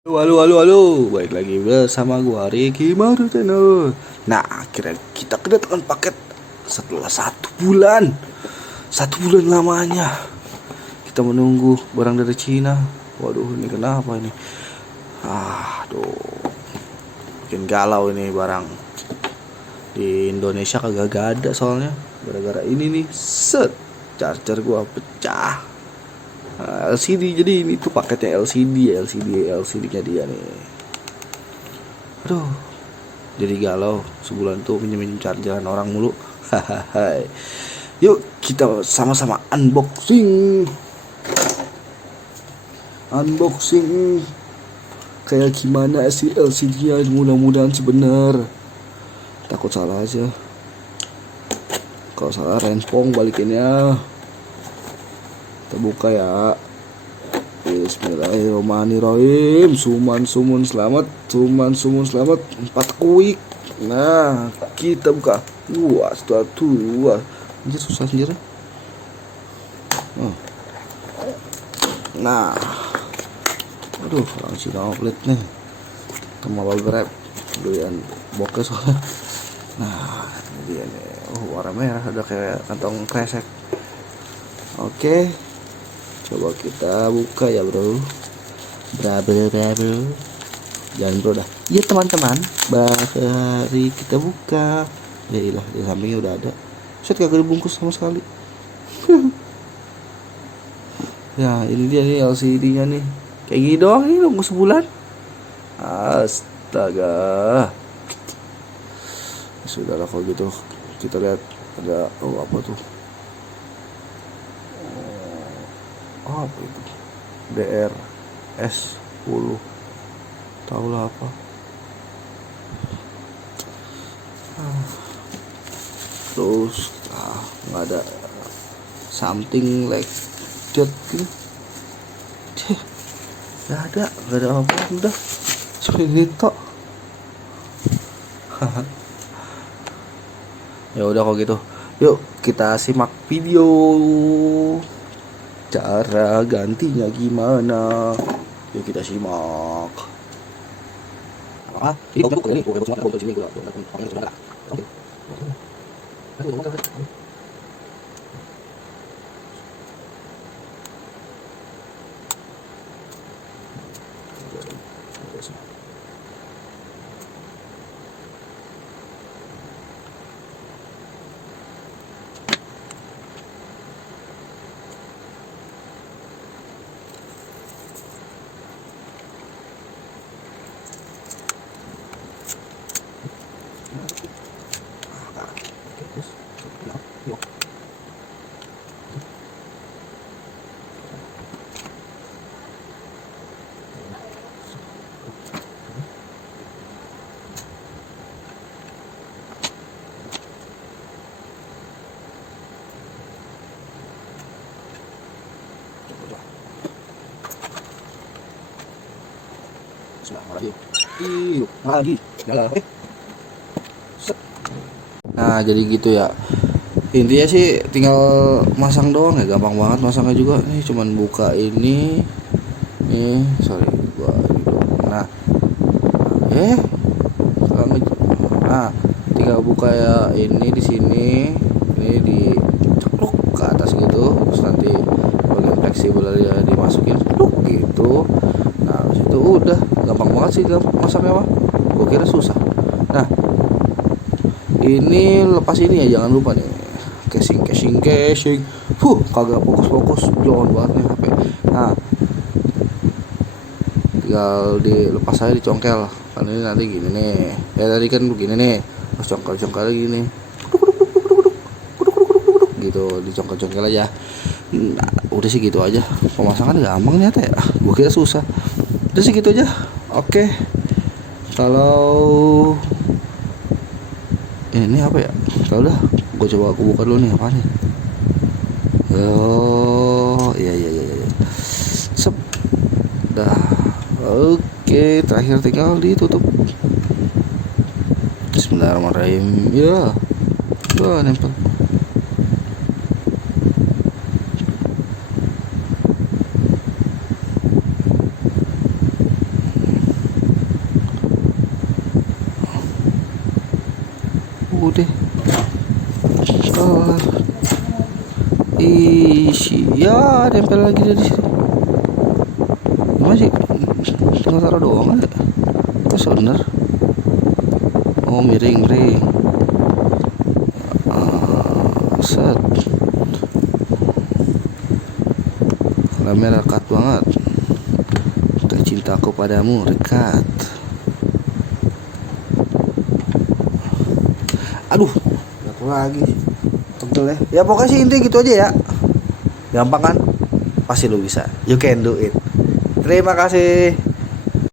Halo, halo, halo, baik lagi bersama gua Ricky Maru Channel. Nah, akhirnya kita kedatangan paket setelah 1 bulan. 1 bulan lamanya kita menunggu barang dari Cina. Waduh, ini kenapa ini? Aduh, bikin galau ini barang di Indonesia kagak ada soalnya. Gara-gara ini nih, charger gua pecah. LCD, jadi ini tuh paketnya LCD nya dia nih. Aduh, jadi galau sebulan tuh minjem chargeran orang mulu. Hahaha. Yuk kita sama-sama unboxing kayak gimana sih LCD nya. Mudah-mudahan sebenar, takut salah aja. Kalau salah renpong balikinnya. Kita buka ya. Bismillahirrahmanirrahim. Suman selamat. 4 kuik. Nah, kita buka. Wah, anjir susah sendiri. Nah, aduh, langsung outlet nih. Sama Grab doyan bokeh soalnya. Nah, ini dia nih. Oh, warna merah, ada kayak kantong kresek. Oke, coba kita buka ya bro. Bro. Jangan bro dah. Iya teman-teman, hari kita buka. Ya ilah, di sampingnya udah ada. Set kagak dibungkus sama sekali. Ya ini dia nih LCD nya nih. Kayak gini doang nih, nunggu sebulan. Astaga. Sudahlah kalau gitu. Kita lihat ada apa tuh. Apa itu? DR S10, tahulah apa. Terus nggak ada something like that gitu. Nggak ada apa, udah seperti itu. Ya udah kalau gitu, yuk kita simak video cara gantinya gimana. Yuk kita simak. Ini lagi. Nah jadi gitu ya, intinya sih tinggal masang doang ya, gampang banget masangnya juga. Nih cuman buka ini nih, sorry gua nah nah tinggal buka ya ini di sini, ini diceplok ke atas gitu, terus nanti bagian fleksibel ya dimasukin gitu. Nah itu udah gampang banget sih masaknya mah, gua kira susah. Nah ini lepas ini ya, jangan lupa nih casing. Kagak fokus jangan banget nih HP. Nah tinggal dilepas aja, dicongkel kan. Ini nanti gini nih ya, tadi kan begini nih, terus congkel gini gitu, dicongkel aja. Nah udah sih gitu aja, pemasangan gampang nih ya. Gua kira susah. Udah sih gitu aja. Oke, kalau ini apa ya, kalau udah gue coba aku buka dulu nih, apa nih. Oh iya sep dah. Oke, terakhir tinggal ditutup. Bismillahirrahmanirrahim. Ya nempel. Udah. Oh. Ya tempel lagi dari sini. Masih tinggal taruh doang aja. Terus bener. Oh miring. Set. Kamera rekat banget. Kayak cintaku padamu rekat. Aduh, jatuh lagi. Pegel ya. Ya pokoknya sih intinya gitu aja ya. Gampang kan? Pasti lu bisa. You can do it. Terima kasih.